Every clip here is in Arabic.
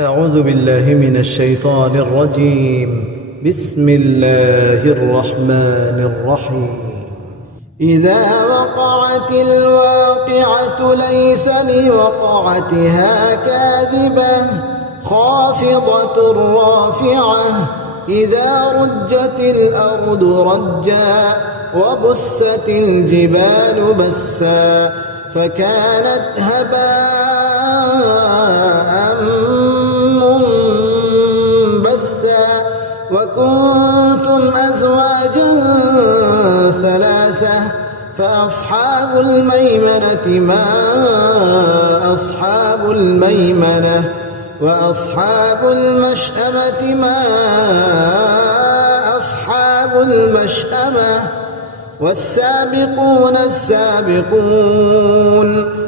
أعوذ بالله من الشيطان الرجيم. بسم الله الرحمن الرحيم. إذا وقعت الواقعة ليس لوقعتها كاذبة خافضة رافعة إذا رجت الأرض رجا وبست الجبال بسا فكانت هباء منبثا وكنتم أزواجا ثلاثة فأصحاب الميمنة ما أصحاب الميمنة وأصحاب المشأمة ما أصحاب المشأمة والسابقون السابقون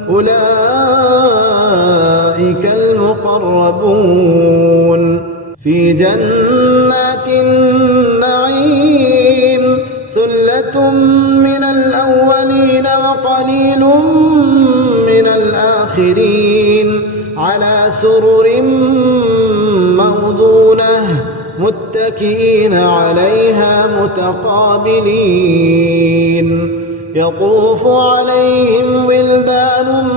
أولئك المقربون في جنات النعيم ثلة من الأولين وقليل من الآخرين على سرر موضونة متكئين عليها متقابلين يطوف عليهم ولدان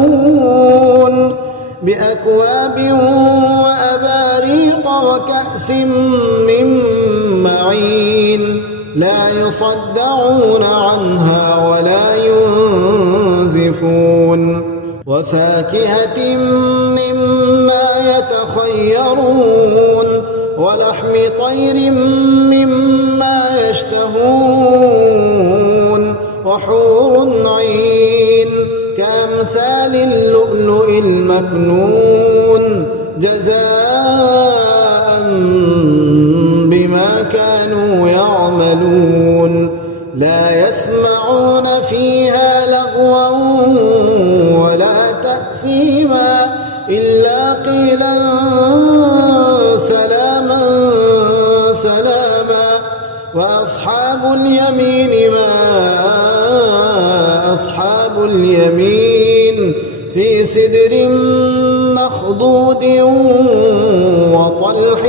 مخلدون بأكواب وأباريق وكأس من معين لا يصدعون عنها ولا ينزفون وفاكهة مما يتخيرون ولحم طير مما يشتهون وحور عين كأمثال اللؤلؤ المكنون جزاء بما كانوا يعملون لا يسمعون فيها لغوا ولا تأثيما إلا قيلا سلاما سلاما وأصحاب اليمين ما أصحاب اليمين في سدر مخضود وطلح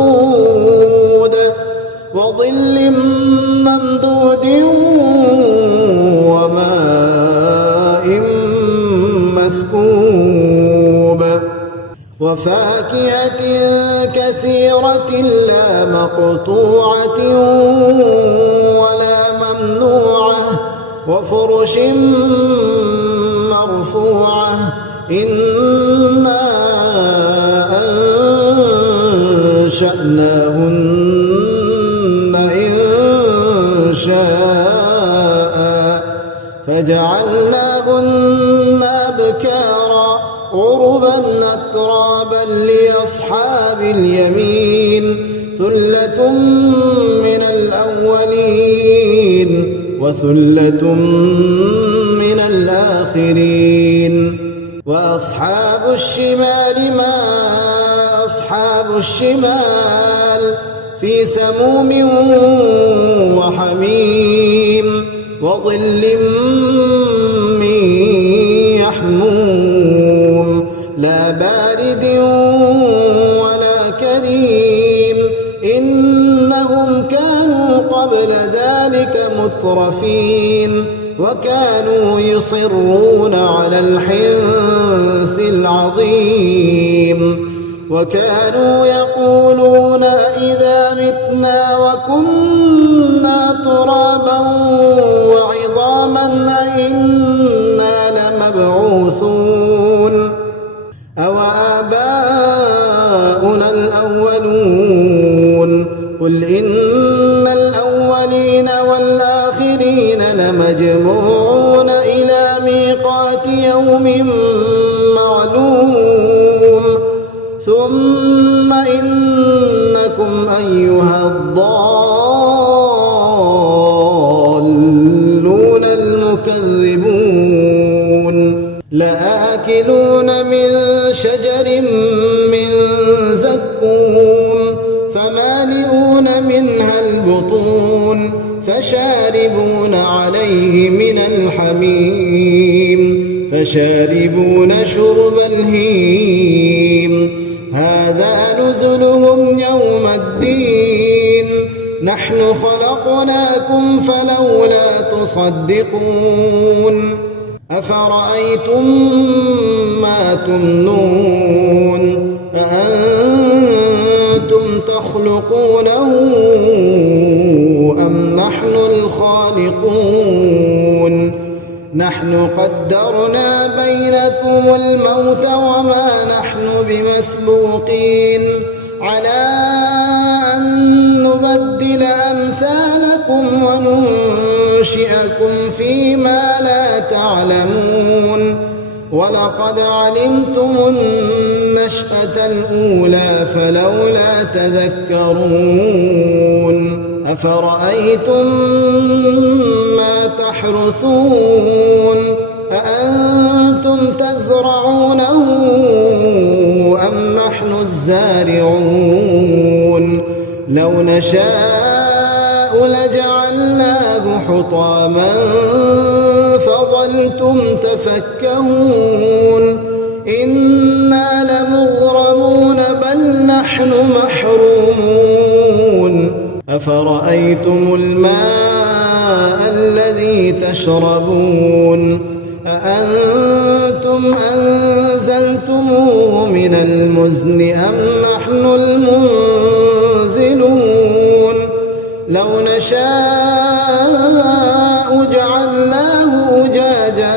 منضود وظل ممدود وماء مسكوب وفاكهة كثيرة لا مقطوعة ولا ممنوعة وفرش مرفوعة إنا أنشأناهن إن شاء فجعلناهن أبكارا عربا أترابا لأصحاب اليمين ثلة من الأولين وثلة من الآخرين وأصحاب الشمال ما أصحاب الشمال في سموم وحميم وظل من يحموم لا بارد ولا كريم إنهم كانوا قبل ذلك مترفين وكانوا يصرون على الحنث العظيم وكانوا يقولون إذا متنا وكنا ترابا وعظاما أئنا لمبعوثون أو آباؤنا الأولون قل إن الأولين والآخرين لمجموعون إلى ميقات يوم معلوم ثم إنكم أيها الضالون المكذبون لآكلون من شجر من زقوم فمالئون منها البطون فشاربون عليه من الحميم فشاربون شرب الهيم هذا نزلهم يوم الدين نحن خلقناكم فلولا تصدقون أفرأيتم ما تمنون أأنتم تخلقونه أم نحن الخالقون نحن قدرنا بينكم الموت وما نحن بمسبوقين على أن نبدل أمثالكم وننشئكم فيما لا تعلمون ولقد علمتم النشأة الأولى فلولا تذكرون أفرأيتم ما تحرثون أأنتم تزرعونه أم نحن الزارعون لو نشاء لجعلناه حطاما فظلتم تفكهون إنا لمغرمون بل نحن محرومون أفرأيتم الماء الذي تشربون أأنتم أنزلتموه من المزن أم نحن المنزلون لو نشاء جعلناه أجاجا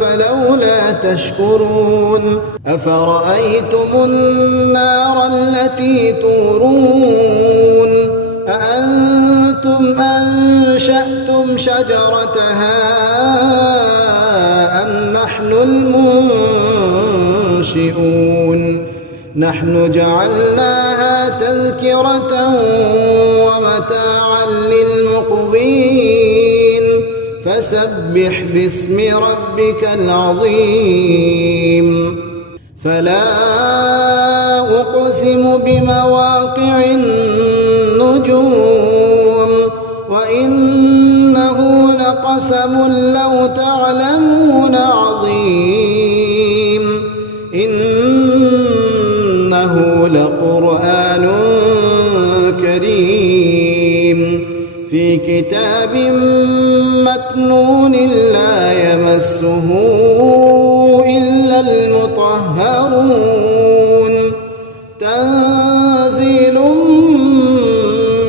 فلولا تشكرون أفرأيتم النار التي تورون أأنتم أنشأتم شجرتها أم نحن المنشئون نحن جعلناها تذكرة ومتاعا للمقوين فسبح باسم ربك العظيم فلا أقسم بمواقع النجوم وإنه لقسم لو تعلمون عظيم إنه لقرآن كريم في كتاب مكنون لا يمسه إلا المطهرون تنزيل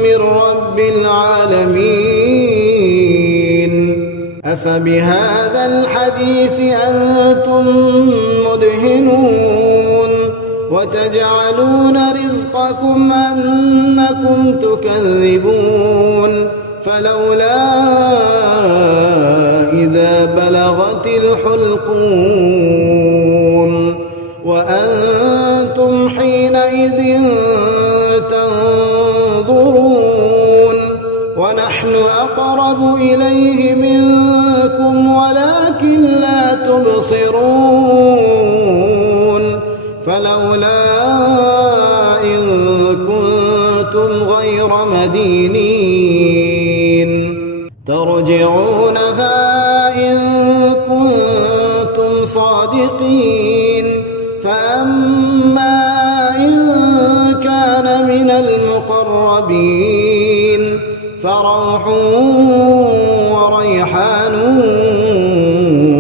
من رب العالمين أفبهذا الحديث أنتم مدهنون وتجعلون رزقكم أنكم تكذبون فلولا إذا بلغت الحلقوم وأنتم حينئذ تنظرون ونحن أقرب إليه منكم ولكن لا تبصرون فلولا إن كنتم غير مدينين ترجعونها إن كنتم صادقين فأما إن كان من المقربين فروح وريحان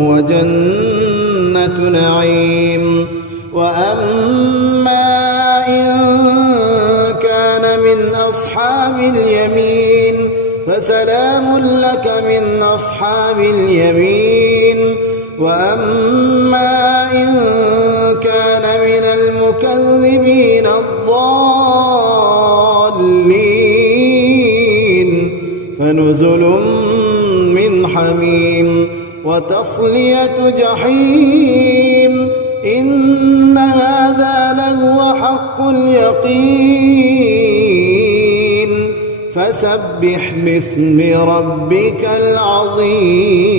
وجنة نعيم وأما إن كان من أصحاب اليمين فسلام لك من أصحاب اليمين وأما إن كان من المكذبين الضالين فنزل من حميم وتصلية جحيم إن هذا لهو حق اليقين فسبح باسم ربك العظيم.